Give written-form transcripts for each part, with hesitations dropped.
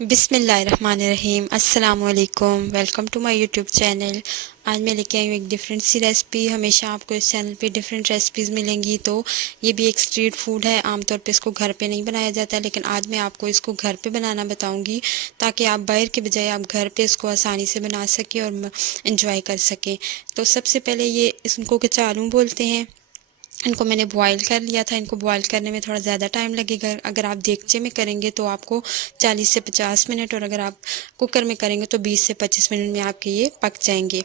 बिस्मिल्लाहिर्रहमानिर्रहीम अस्सलामुअलैकुम। Welcome to my YouTube channel. आज मैं लेके आई हूँ एक डिफरेंट सी रेसिपी। हमेशा आपको इस चैनल पे डिफरेंट रेसिपीज़ मिलेंगी, तो ये भी एक स्ट्रीट फूड है। आमतौर पे इसको घर पे नहीं बनाया जाता, लेकिन आज मैं आपको इसको घर पे बनाना बताऊँगी, ताकि आप बाहर के बजाय आप घर पे इसको आसानी से बना सकें और इंजॉय कर सकें। तो सबसे पहले ये इनको कचालू बोलते हैं। इनको मैंने बॉईल कर लिया था। इनको बॉईल करने में थोड़ा ज़्यादा टाइम लगेगा। अगर आप देगचे में करेंगे तो आपको 40 से 50 मिनट, और अगर आप कुकर में करेंगे तो 20 से 25 मिनट में आपके ये पक जाएंगे।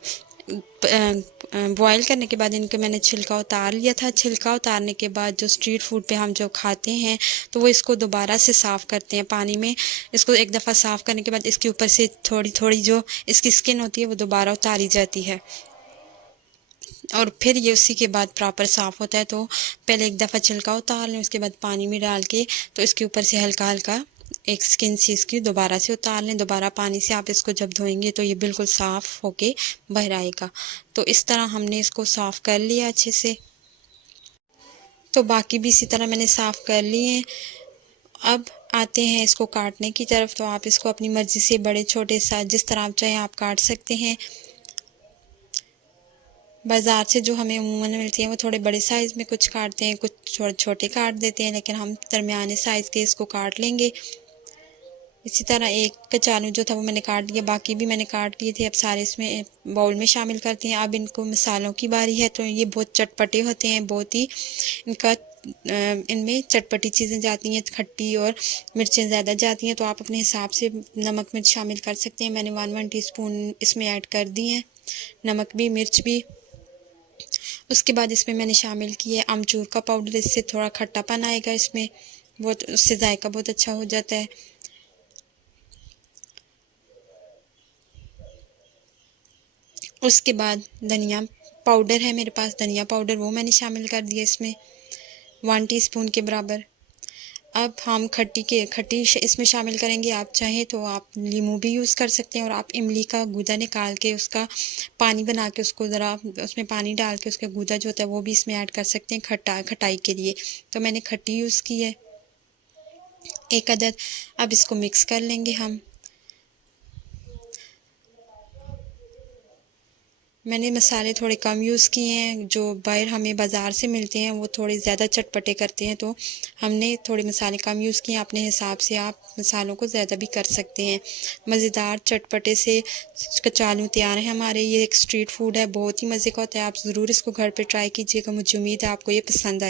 बॉईल करने के बाद इनके मैंने छिलका उतार लिया था। छिलका उतारने के बाद जो स्ट्रीट फूड पे हम जो खाते हैं, तो वो इसको दोबारा से साफ़ करते हैं पानी में। इसको एक दफ़ा साफ़ करने के बाद इसके ऊपर से थोड़ी थोड़ी जो इसकी स्किन होती है वो दोबारा उतारी जाती है, और फिर ये उसी के बाद प्रॉपर साफ़ होता है। तो पहले एक दफ़ा छिलका उतार लें, उसके बाद पानी में डाल के तो इसके ऊपर से हल्का हल्का एक स्किन सी इसकी दोबारा से उतार लें। दोबारा पानी से आप इसको जब धोएंगे तो ये बिल्कुल साफ़ होके बाहर आएगा। तो इस तरह हमने इसको साफ़ कर लिया अच्छे से। तो बाकी भी इसी तरह मैंने साफ़ कर लिए हैं। अब आते हैं इसको काटने की तरफ। तो आप इसको अपनी मर्ज़ी से बड़े छोटे साइज जिस तरह आप चाहें आप काट सकते हैं। बाज़ार से जो हमें अमूमन मिलती हैं वो थोड़े बड़े साइज़ में कुछ काटते हैं, कुछ छोटे छोटे काट देते हैं, लेकिन हम दरमियाने साइज़ के इसको काट लेंगे। इसी तरह एक कचालू जो था वो मैंने काट लिया, बाकी भी मैंने काट लिए थे। अब सारे इसमें बाउल में शामिल करते हैं। अब इनको मसालों की बारी है। तो ये बहुत चटपटे होते हैं, बहुत ही इनका इनमें चटपटी चीज़ें जाती हैं, खट्टी और मिर्चें ज़्यादा जाती हैं। तो आप अपने हिसाब से नमक मिर्च शामिल कर सकते हैं। मैंने 1 टीस्पून इसमें ऐड कर दी है, नमक भी मिर्च भी। उसके बाद इसमें मैंने शामिल किया अमचूर का पाउडर। इससे थोड़ा खट्टापन आएगा इसमें, बहुत उससे जायका बहुत अच्छा हो जाता है। उसके बाद धनिया पाउडर है मेरे पास, धनिया पाउडर वो मैंने शामिल कर दिया इसमें 1 टीस्पून के बराबर। अब हम खट्टी इसमें शामिल करेंगे। आप चाहें तो आप नींबू भी यूज़ कर सकते हैं, और आप इमली का गूदा निकाल के उसका पानी बना के उसको ज़रा उसमें पानी डाल के उसका गूदा जो होता है वो भी इसमें ऐड कर सकते हैं खटाई के लिए। तो मैंने खट्टी यूज़ की है 1 अदद। अब इसको मिक्स कर लेंगे हम। मैंने मसाले थोड़े कम यूज़ किए हैं। जो बाहर हमें बाज़ार से मिलते हैं वो थोड़े ज़्यादा चटपटे करते हैं, तो हमने थोड़े मसाले कम यूज़ किए। अपने हिसाब से आप मसालों को ज़्यादा भी कर सकते हैं। मज़ेदार चटपटे से कचालू तैयार है हमारे। ये एक स्ट्रीट फूड है, बहुत ही मज़े का होता है। आप ज़रूर इसको घर पे ट्राई कीजिएगा। मुझे उम्मीद है आपको ये पसंद आएगा।